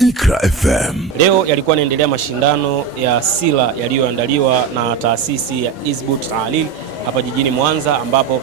Iqra FM. Leo yalikuwa yanaendelea mashindano ya sila yaliyoandaliwa na taasisi ya Hizbut Tahrir hapa jijini Mwanza, ambapo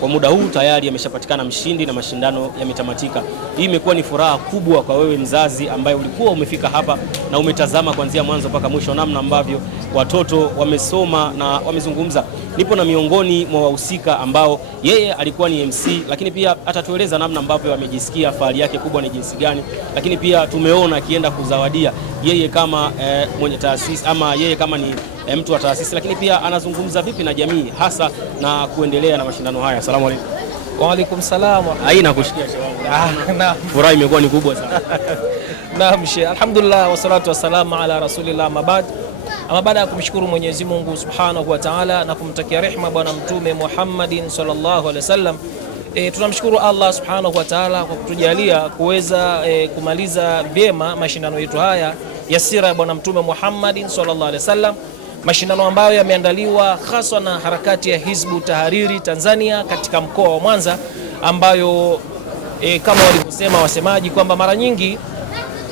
kwa muda huu tayari yameshapatikana mshindi na mashindano yametamatika. Hii imekuwa ni furaha kubwa kwa wewe mzazi ambaye ulikuwa umefika hapa na umetazama kuanzia mwanzo mpaka mwisho namna ambavyo watoto wamesoma na wamezungumza. Nipo na miongoni mwa wahusika ambao yeye alikuwa ni MC, lakini pia atatueleza namna ambavyo amejisikia, fahari yake kubwa ni jinsi gani, lakini pia tumeona akienda kuzawadia yeye kama mwenye taasisi ama yeye kama ni mtu wa taasisi, lakini pia anazungumza vipi na jamii hasa na kuendelea na mashindano haya. Asalamu alaykum. Wa alaykum salaam. Haina kushikia shewangu. Naam. Furaha imekuwa ni kubwa sana. Naam sheikh. Alhamdulillah wassalatu wassalamu ala rasulillah mabad. Ama baada ya kumshukuru Mwenyezi Mungu Subhanahu wa Ta'ala na kumtakia rehema bwana mtume Muhammadin sallallahu alaihi wasallam, tunamshukuru Allah Subhanahu wa Ta'ala kwa kutujalia kuweza kumaliza vyema mashindano yetu haya ya sira ya bwana mtume Muhammadin sallallahu alaihi wasallam, mashindano ambayo yameandaliwa hasa na harakati ya Hizbut Tahrir Tanzania katika mkoa wa Mwanza, ambayo kama walivyosema wasemaji kwamba mara nyingi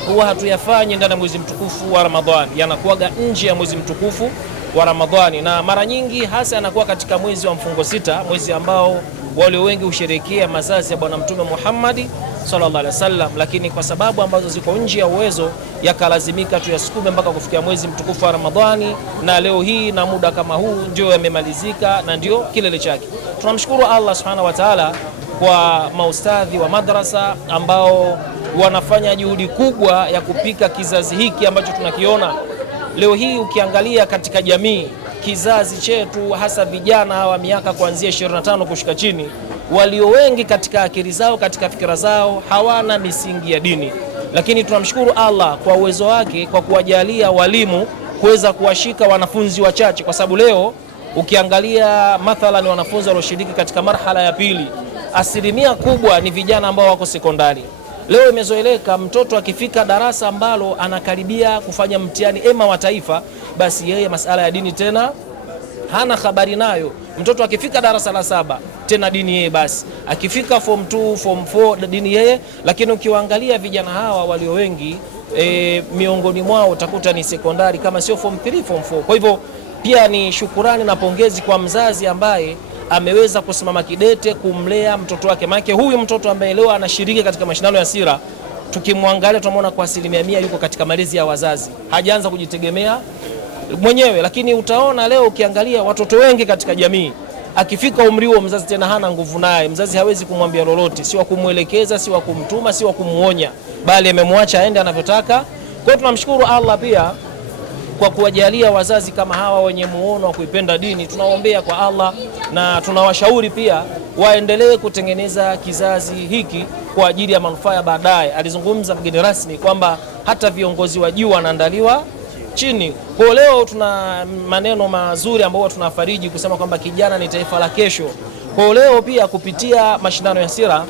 huwa hatuyafanyi ndani ya mwezi mtukufu wa Ramadhani, yanakuwaga nje ya mwezi mtukufu wa Ramadhani, na mara nyingi hasa yanakuwa katika mwezi wa mfungo sita, mwezi ambao wale wengi husherehekea mazazi ya bwana mtume Muhammad sallallahu alaihi wasallam, lakini kwa sababu ambazo ziko nje ya uwezo yakalazimika tuyasukume mpaka kufikia mwezi mtukufu wa Ramadhani, na leo hii na muda kama huu ndio yamemalizika na ndio kilele chake. Tunamshukuru Allah Subhanahu wa Ta'ala kwa maustadhi wa madrasa ambao wanafanya juhudi kubwa ya kupika kizazi hiki ambacho tunakiona leo hii. Ukiangalia katika jamii, kizazi chetu hasa vijana hawa miaka kuanzia 25 kushuka chini, walio wengi katika akili zao, katika fikira zao hawana misingi ya dini, lakini tunamshukuru Allah kwa uwezo wake kwa kuwajalia walimu kuweza kuwashika wanafunzi wachache, kwa sababu leo ukiangalia mathalan wanafunzi walioshiriki katika marhala ya pili, asilimia kubwa ni vijana ambao wako sekondari. Leo imezoeleka mtoto akifika darasa ambalo anakaribia kufanya mtihani wa taifa, basi yeye masala ya dini tena hana habari nayo. Mtoto akifika darasa la 7 tena dini yeye, basi akifika form 2 form 4 dini yeye. Lakini ukiwaangalia vijana hawa walio wengi miongoni mwao utakuta ni sekondari, kama sio form 3 form 4. Kwa hivyo pia ni shukurani na pongezi kwa mzazi ambaye ameweza kusimama kidete kumlea mtoto wake. Maana huyu mtoto ambaye leo anashiriki katika mashindano ya sira, tukimwangalia tunaona kwa 100% yuko katika malezi ya wazazi, hajaanza kujitegemea mwenyewe. Lakini utaona leo ukiangalia watoto wengi katika jamii, akifika umri huo mzazi tena hana nguvu naye, mzazi hawezi kumwambia lolote, si wa kumuelekeza, si wa kumtuma, si wa kumuonya, bali amemwacha aende anavyotaka. Kwa hiyo tunamshukuru Allah pia kwa kuwajalia wazazi kama hawa wenye muono wa kuipenda dini. Tunaombea kwa Allah na tunawashauri pia waendelee kutengeneza kizazi hiki kwa ajili ya manufaa ya baadaye. Alizungumza mgeni rasmi kwamba hata viongozi wa juu wanaandaliwa chini. Kwa leo tuna maneno mazuri ambayo tunafariji kusema kwamba kijana ni taifa la kesho. Kwa leo pia kupitia mashindano ya sira,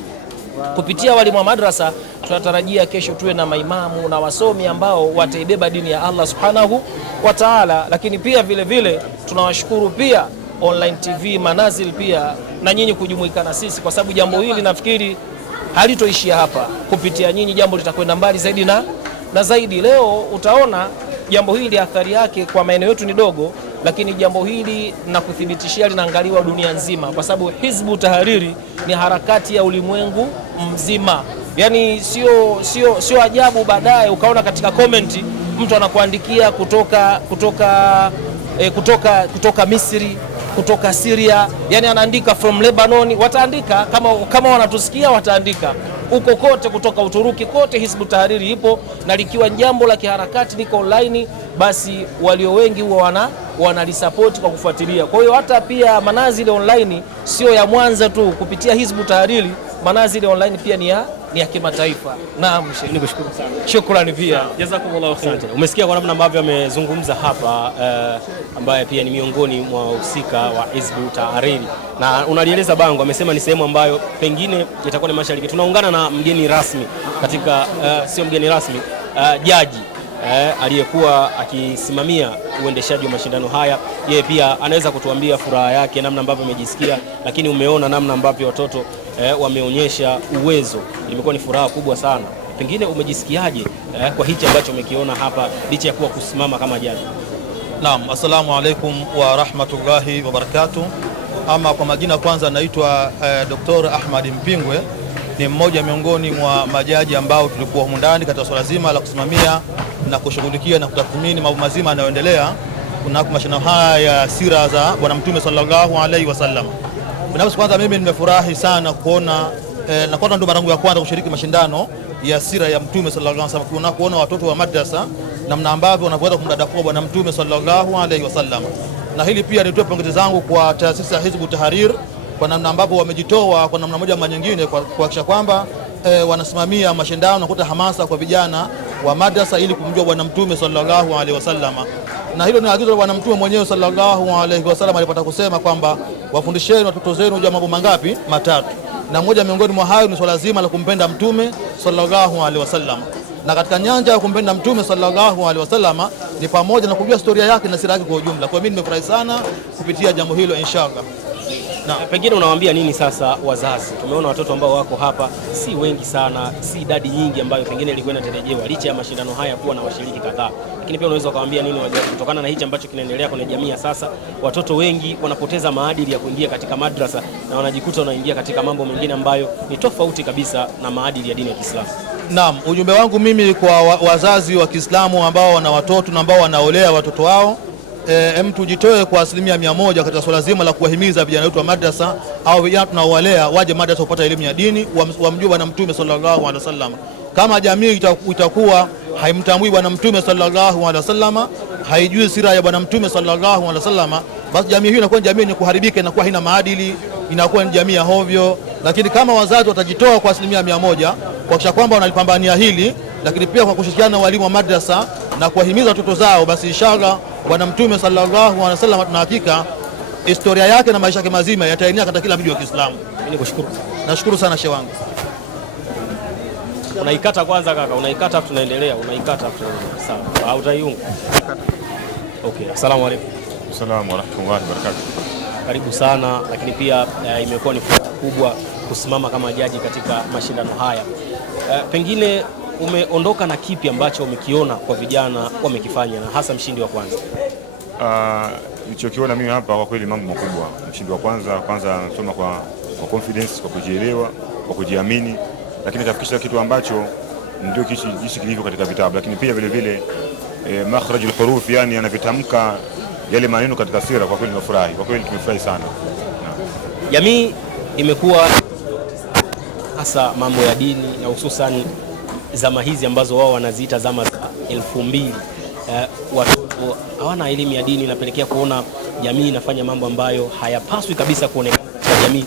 kupitia walimu wa madrasa, tunatarajia kesho tuwe na maimamu na wasomi ambao wataibeba dini ya Allah Subhanahu wa Ta'ala. Lakini pia vile vile tunawashukuru pia online TV Manazil pia na nyinyi kujumuika na sisi, kwa sababu jambo hili nafikiri halitoishia hapa. Kupitia nyinyi jambo litakwenda mbali zaidi na zaidi. Leo utaona jambo hili athari yake kwa maeneo yetu ni dogo, lakini jambo hili na kuthibitishia linaangaliwa dunia nzima, kwa sababu Hizbut Tahrir ni harakati ya ulimwengu mzima. Yani sio ajabu baadaye ukaona katika komenti mtu anakuandikia kutoka Misri, kutoka Syria, yani anaandika from Lebanon, wataandika kama wanatusikia wataandika uko kote, kutoka Uturuki kote Hizbut Tahrir ipo, na likiwa jambo la kiharakati liko online, basi walio wengi huwa wanalisapoti kwa kufuatilia. Kwa hiyo hata pia Manazil online sio ya Mwanza tu, kupitia Hizbut Tahrir Manazil online pia ni ya kimataifa. Naam, nikushukuru sana. Shukrani pia. Jazakumullahu khair. Umesikia kwa namna ambavyo amezungumza hapa ambaye pia ni miongoni mwa wahusika wa Hizbut Tahrir, na unalieleza bango, amesema ni sehemu ambayo pengine itakuwa ni mashariki. Tunaungana na mgeni rasmi katika sio mgeni rasmi, jaji aliyekuwa akisimamia uendeshaji wa mashindano haya. Yeye pia anaweza kutuambia furaha yake, namna ambavyo amejisikia, lakini umeona namna ambavyo watoto wameonyesha uwezo. Imekuwa ni furaha kubwa sana. Pengine umejisikiaje kwa hichi ambacho umekiona hapa licha ya kuwa kusimama kama jaji? Naam, assalamu alaikum wa rahmatullahi wa barakatuh. Ama kwa majina kwanza naitwa Dr. Ahmad Mpingwe, ni mmoja miongoni mwa majaji ambao tulikuwa humu ndani katika swala zima la kusimamia na kushughulikia na kutathmini mambo mazima yanayoendelea kunako mashindano haya ya sira za Bwana Mtume sallallahu alaihi wasallam. Binafsi kwanza mimi nimefurahi sana kuona na kwanza ndo mara yangu ya kwanza kushiriki mashindano ya sira ya Mtume sallallahu alaihi wasallam, kuona watoto wa madrasa namna ambavyo wanavyoweza kumdadakua Bwana Mtume sallallahu alaihi wasallam. Na hili pia nitoe pongezi zangu kwa taasisi ya Hizbu Tahrir kwa namna ambavyo wamejitoa kwa namna moja ama nyingine kuhakikisha kwamba wanasimamia mashindano na kutoa hamasa kwa vijana wa madrasa ili kumjua Bwana Mtume sallallahu alaihi wasallam. Na hilo ni agizo la Bwana Mtume mwenyewe sallallahu alaihi wasallam alipata kusema kwamba wafundisheni watoto zenu jua mambo mangapi? Matatu. Na moja miongoni mwa hayo ni swala zima la kumpenda Mtume sallallahu alaihi wasallam. Na katika nyanja ya kumpenda Mtume sallallahu alaihi wasallam ni pamoja na kujua historia yake na sira yake kwa ujumla. Kwa mimi nimefurahi sana kupitia jambo hilo inshallah. Na pengine unawaambia nini sasa wazazi? Tumeona watoto ambao wako hapa si wengi sana, si idadi nyingi ambayo pengine ilikuwa inatarajiwa licha ya mashindano haya kuwa na washiriki kadhaa. Lakini pia unaweza kuwaambia nini wazazi kutokana na hichi ambacho kinaendelea kwenye jamii ya sasa? Watoto wengi wanapoteza maadili ya kuingia katika madrasa na wanajikuta wanaingia katika mambo mengine ambayo ni tofauti kabisa na maadili ya dini ya Kiislamu. Naam, ujumbe wangu mimi kwa wazazi wa Kiislamu ambao wana watoto na ambao wanaolea watoto wao, tujitoe kwa 100% katika swala zima la kuwahimiza vijana wetu wa madrasa au vijana tunaowalea waje madrasa kupata elimu ya dini, wamjue Bwana Mtume sallallahu alaihi wasallam. Kama jamii itakuwa haimtambui Bwana Mtume sallallahu alaihi wasallam, haijui sira ya Bwana Mtume sallallahu alaihi wasallam, basi jamii hiyo inakuwa jamii yenye kuharibika, inakuwa haina maadili, inakuwa ni jamii ya hovyo. Lakini kama wazazi watajitoa kwa 100% kuhakikisha kwamba wanalipambania hili, lakini pia kwa kushirikiana na walimu wa madrasa na kuwahimiza watoto zao, basi inshallah Bwana Mtume sallallahu alaihi wasallam tuna hakika historia yake na maisha yake mazima yataenea katika kila mji wa Kiislamu. Mimi nikushukuru. Nashukuru sana shehe wangu. Unaikata kwanza kaka, unaikata afu tunaendelea, unaikata afu sawa. Au utaiunga? Okay, asalamu alaykum. Asalamu wa rahmatullahi wa barakatuh. Karibu sana, lakini pia imekuwa ni fursa kubwa kusimama kama jaji katika mashindano haya. Pengine umeondoka na kipi ambacho umekiona kwa vijana wamekifanya na hasa mshindi wa kwanza? Nilichokiona mimi hapa kwa kweli mambo makubwa. Mshindi wa kwanza anasoma kwa confidence, kwa kujielewa, kwa kujiamini, lakini kafikisha kitu ambacho ndio kishi kilivyo katika vitabu, lakini pia vile vile makhrajul huruf, yani anavitamka yale maneno katika sira. Kwa kweli nimefurahi, kwa kweli tumefurahi sana. Jamii imekuwa hasa mambo ya dini na hususan zama hizi ambazo wao wanaziita zama za 2000, watoto hawana elimu ya dini, inapelekea kuona jamii inafanya mambo ambayo hayapaswi kabisa kuonekana katika jamii,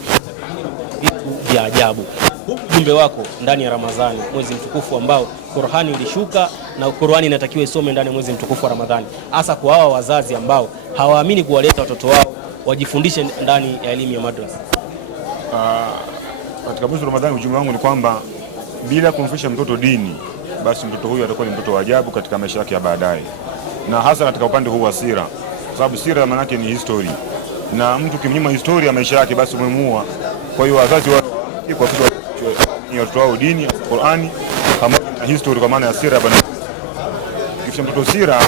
vitu vya ajabu. Ujumbe wako ndani ya Ramadhani, mwezi mtukufu ambao Qur'ani ilishuka na Qur'ani inatakiwa isome ndani ya mwezi mtukufu wa Ramadhani, hasa kwa hawa wazazi ambao hawaamini kuwaleta watoto wao wajifundishe ndani ya elimu ya madrasa? Katika mwezi wa Ramadhani ujumbe wangu ni kwamba bila kumfundisha mtoto dini, basi mtoto huyu atakuwa ni mtoto wa ajabu katika maisha yake ya baadaye, na hasa katika upande huu wa sira, kwa sababu sira maana yake ni history, na mtu kimnyima historia ya maisha yake basi umemuua. Kwa hiyo wazazi wa kwa watoto wao dini, Qur'ani pamoja na history kwa maana ya sira bana. Kisha mtoto sira,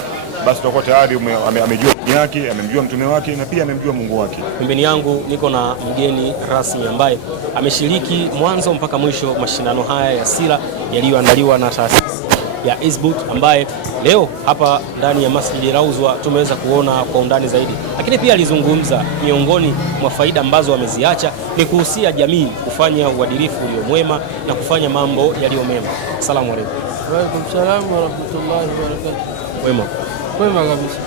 basi tutakuwa tayari amejua dini yake, amemjua mtume wake na pia amemjua Mungu wake. Pembeni yangu niko na mgeni rasmi ambaye ameshiriki mwanzo mpaka mwisho mashindano haya ya sira yaliyoandaliwa na taasisi ya Hizbu, ambaye leo hapa ndani ya Masjid Rauzwa tumeweza kuona kwa undani zaidi, lakini pia alizungumza miongoni mwa faida ambazo wameziacha ni kuhusia jamii kufanya uadilifu ulio mwema na kufanya mambo yaliyo mema. Asalamu alaykum. Wa alaykum salaam wa rahmatullahi wa barakatuh. Wema. Wema kabisa.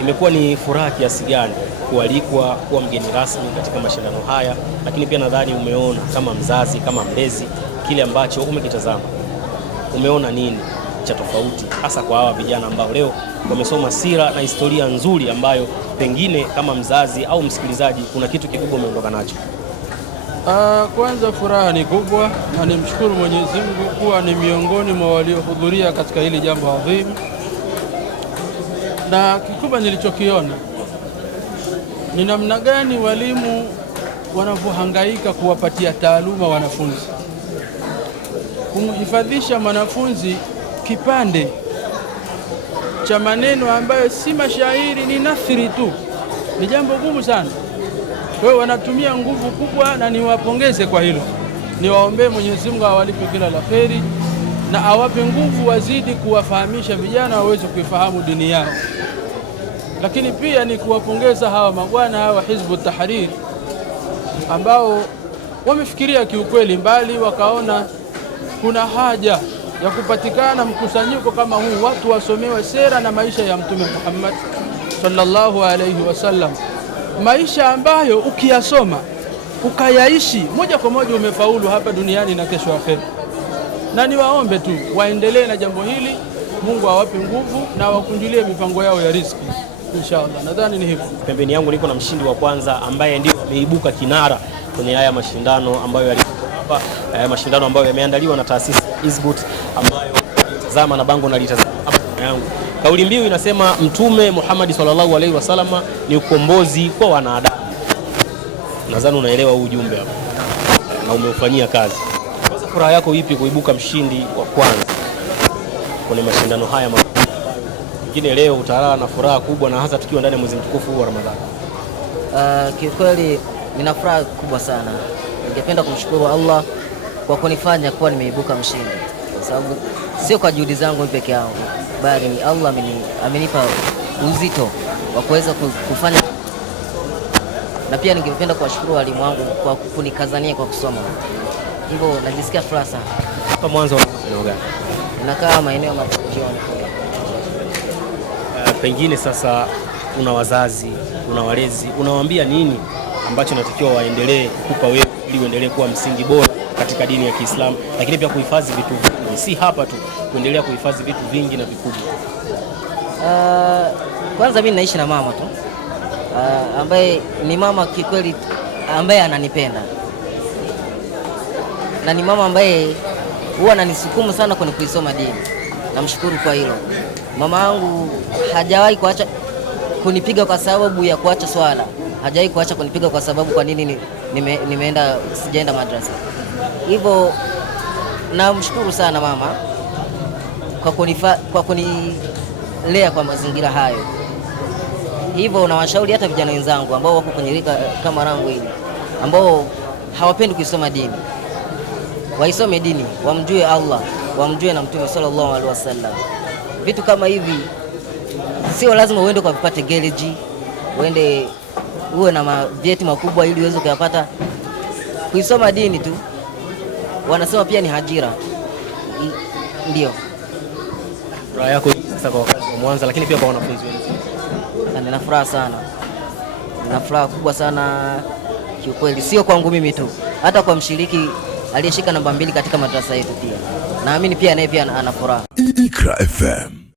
Imekuwa ni furaha kiasi gani kualikwa kuwa mgeni rasmi katika mashindano haya, lakini pia nadhani umeona kama mzazi, kama mlezi, kile ambacho umekitazama, umeona nini cha tofauti hasa kwa hawa vijana ambao leo wamesoma sira na historia nzuri ambayo pengine kama mzazi au msikilizaji kuna kitu kikubwa umeondoka nacho? Kwanza furaha ni kubwa na nimshukuru Mwenyezi Mungu kuwa ni miongoni mwa waliohudhuria katika hili jambo adhimu, na kikubwa nilichokiona ni namna gani walimu wanavyohangaika kuwapatia taaluma wanafunzi. Kumhifadhisha mwanafunzi kipande cha maneno ambayo si mashairi, ni nathri tu, ni jambo gumu sana. Kwa hiyo wanatumia nguvu kubwa, na niwapongeze kwa hilo. Niwaombee Mwenyezi Mungu awalipe kila la kheri na awape nguvu, wazidi kuwafahamisha vijana waweze kuifahamu dini yao. Lakini pia ni kuwapongeza hawa mabwana hawa Hizbut Tahrir ambao wamefikiria kiukweli mbali, wakaona kuna haja ya kupatikana mkusanyiko kama huu, watu wasomewe sera na maisha ya Mtume Muhammad sallallahu alayhi wasallam, maisha ambayo ukiyasoma ukayaishi moja kwa moja umefaulu hapa duniani na kesho akhera. Na niwaombe tu waendelee na jambo hili, Mungu awape nguvu na wakunjulie mipango yao ya riziki inshallah. Nadhani ni hivyo. Pembeni yangu niko na mshindi wa kwanza ambaye ndio ameibuka kinara kwenye haya mashindano ambayo yalikuwa hapa, mashindano ambayo yameandaliwa na taasisi ya Izbut ambayo tazama na bango nalitazama hapa yangu. Kauli mbiu inasema Mtume Muhammad sallallahu alaihi wasallam ni ukombozi kwa wanadamu. Nadhani unaelewa huu ujumbe hapa na umeufanyia kazi. Kwanza, furaha yako ipi kuibuka mshindi wa kwanza kwenye mashindano haya makubwa? Pengine leo utalala na furaha kubwa, na hasa tukiwa ndani ya mwezi mtukufu wa Ramadhani. Kiukweli nina furaha kubwa sana. Ningependa kumshukuru Allah kwa kunifanya kuwa nimeibuka mshindi, kwa sababu sio kwa juhudi zangu peke yangu, bali ni Allah amenipa uzito wa kuweza kufanya. Na pia ningependa kuwashukuru walimu wangu kwa kunikazania kwa kusoma. Hivyo najisikia furaha sana. Hapa Mwanza eneo gani? Nakaa maeneo ya Majioni. Pengine sasa una wazazi, una walezi, unawaambia nini ambacho natakiwa waendelee kukupa wewe ili uendelee kuwa msingi bora katika dini ya Kiislamu, lakini pia kuhifadhi vitu vingi, si hapa tu, kuendelea kuhifadhi vitu vingi na vikubwa? Kwanza mimi naishi na mama tu, ambaye ni mama kikweli, ambaye ananipenda, na ni mama ambaye huwa ananisukumu sana kwenye kuisoma dini. Namshukuru kwa hilo. Mama yangu hajawahi kuacha kunipiga kwa sababu ya kuacha swala, hajawahi kuacha kunipiga kwa sababu kwa nini sijaenda madrasa. Hivyo namshukuru sana mama kwa kunilea kwa mazingira hayo. Hivyo nawashauri hata vijana wenzangu ambao wako kwenye rika kama rangu hili, ambao hawapendi kuisoma dini, waisome dini, wamjue Allah, wamjue na Mtume sallallahu alaihi wasallam. Vitu kama hivi sio lazima uende kwa vipate gereji, uende uwe na vyeti makubwa ili uweze kuyapata. Kuisoma dini tu wanasema pia ni ajira. Ndio furaha yako sasa kwa wakazi wa Mwanza, lakini pia kwa wanafunzi wenzako? Nina furaha sana, nina furaha kubwa sana kiukweli, sio kwangu mimi tu, hata kwa mshiriki aliyeshika namba 2 katika madrasa yetu pia. Naamini pia naye pia ana furaha. Iqra FM.